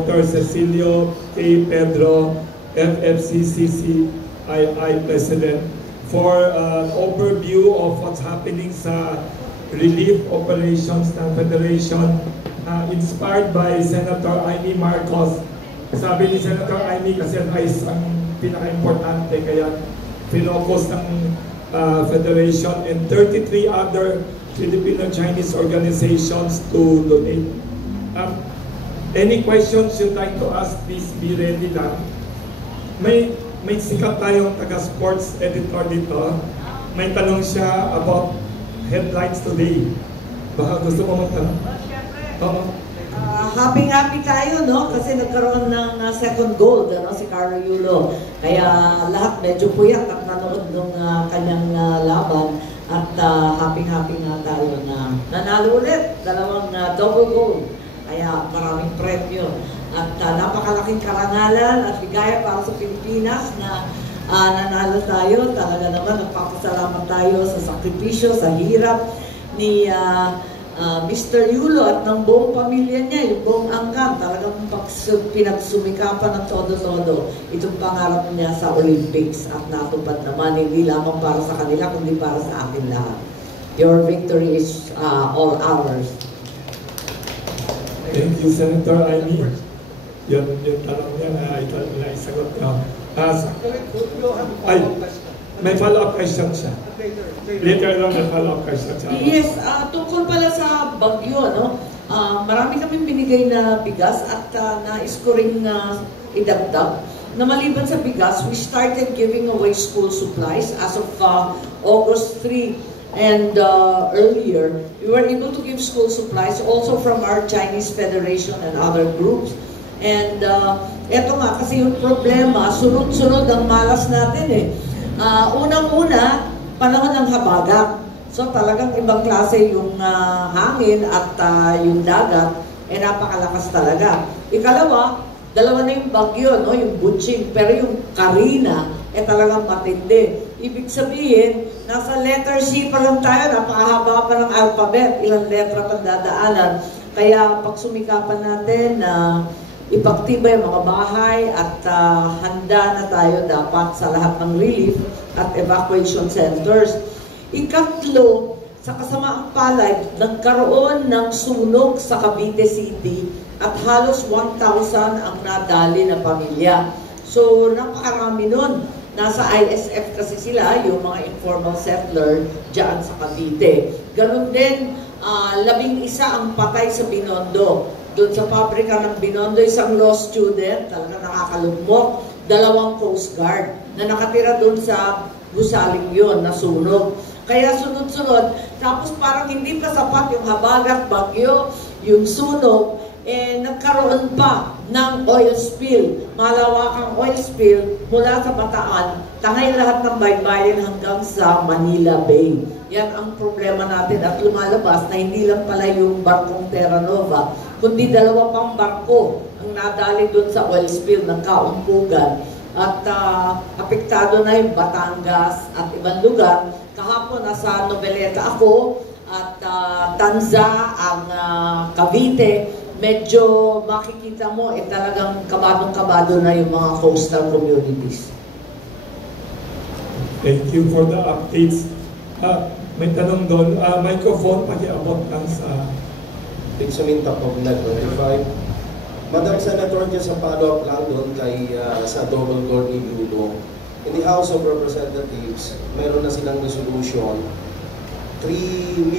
Dr. Cecilio K. Pedro, FFCCCII President, for an overview of what's happening sa relief operations ng Federation, inspired by Senator Amy Marcos. Sabi ni Senator Amy kasi rice ang pinaka-importante, kaya pinocus ng Federation and 33 other Filipino-Chinese organizations to donate. Any questions you'd like to ask, please be ready lang. May sikat tayong taga-sports editor dito. May tanong siya about headlines today. Baka gusto mo magtanong? Happy tayo, no? Kasi nagkaroon ng second goal, no? Si Carlo Yulo. Kaya lahat medyo puyat at nanood ng kanyang laban. At happy nga tayo na nanalo ulit. Dalawang double goal. Kaya maraming premyo. At napakalaking karangalan at bigaya para sa Pilipinas na nanalo tayo. Talaga naman nagpapasalamat tayo sa sakripisyo, sa hirap ni Mr. Yulo at ng buong pamilya niya, yung buong angkan. Talagang pinagsumikapan ng todo-todo itong pangarap niya sa Olympics at natupad naman, hindi lamang para sa kanila, kundi para sa akin lahat. Your victory is all ours. Thank you, Senator Amy. Yung tanong niya na isagot ka. May follow-up question siya. Later on, may follow-up question siya. Yes, tungkol pala sa bagyo, no? Marami kaming binigay na bigas at nais ko rin idagdag na maliban sa bigas, we started giving away school supplies as of August 3. And earlier, we were able to give school supplies also from our Chinese Federation and other groups. And eto nga, kasi yung problema, sunod-sunod ang malas natin eh. Unang-una, panahon ng habagat. So talagang ibang klase yung hangin at yung dagat, napakalakas talaga. Ikalawa, dalawa na yung bagyo, no? Yung Butching, pero yung Karina, talagang matindi. Ibig sabihin, nasa letter C pa lang tayo, napakahaba pa ng alphabet, ilang letra pang dadaanan. Kaya pagsumikapan natin na ipagtibay ang mga bahay at handa na tayo dapat sa lahat ng relief at evacuation centers. Ikatlo, sa kasamaang palad, nagkaroon ng sunog sa Cavite City at halos 1,000 ang nadali na pamilya. So, napakarami nun. Nasa ISF kasi sila, yung mga informal settler dyan sa Cavite. Ganon din, 11 ang patay sa Binondo. Doon sa pabrika ng Binondo, isang law student, talaga nakakalugmok, 2 Coast Guard na nakatira doon sa gusaling yun, nasunog. Kaya sunod-sunod, tapos parang hindi pa sapat yung habagat, bagyo, yung sunog, nagkaroon pa ng oil spill, malawakang oil spill mula sa Bataan, tangay lahat ng baybayin hanggang sa Manila Bay. Yan ang problema natin at lumalabas na hindi lang pala yung barkong Terra Nova, kundi 2 pang barko ang nadali doon sa oil spill ng Kaumpugan. At apektado na yung Batangas at ibang lugar. Kahapon nasa Noveleta ako at Tanza ang Cavite. Medyo makikita mo, talagang kabadong-kabado na yung mga coastal communities. Thank you for the updates. May tanong doon. Microphone, pakiabot lang sa... Tigsuminta po, nag-notify. Madam Senator, just sa follow-up lang doon kay sa double goal ni Yulo. In the House of Representatives, meron na silang resolution, 3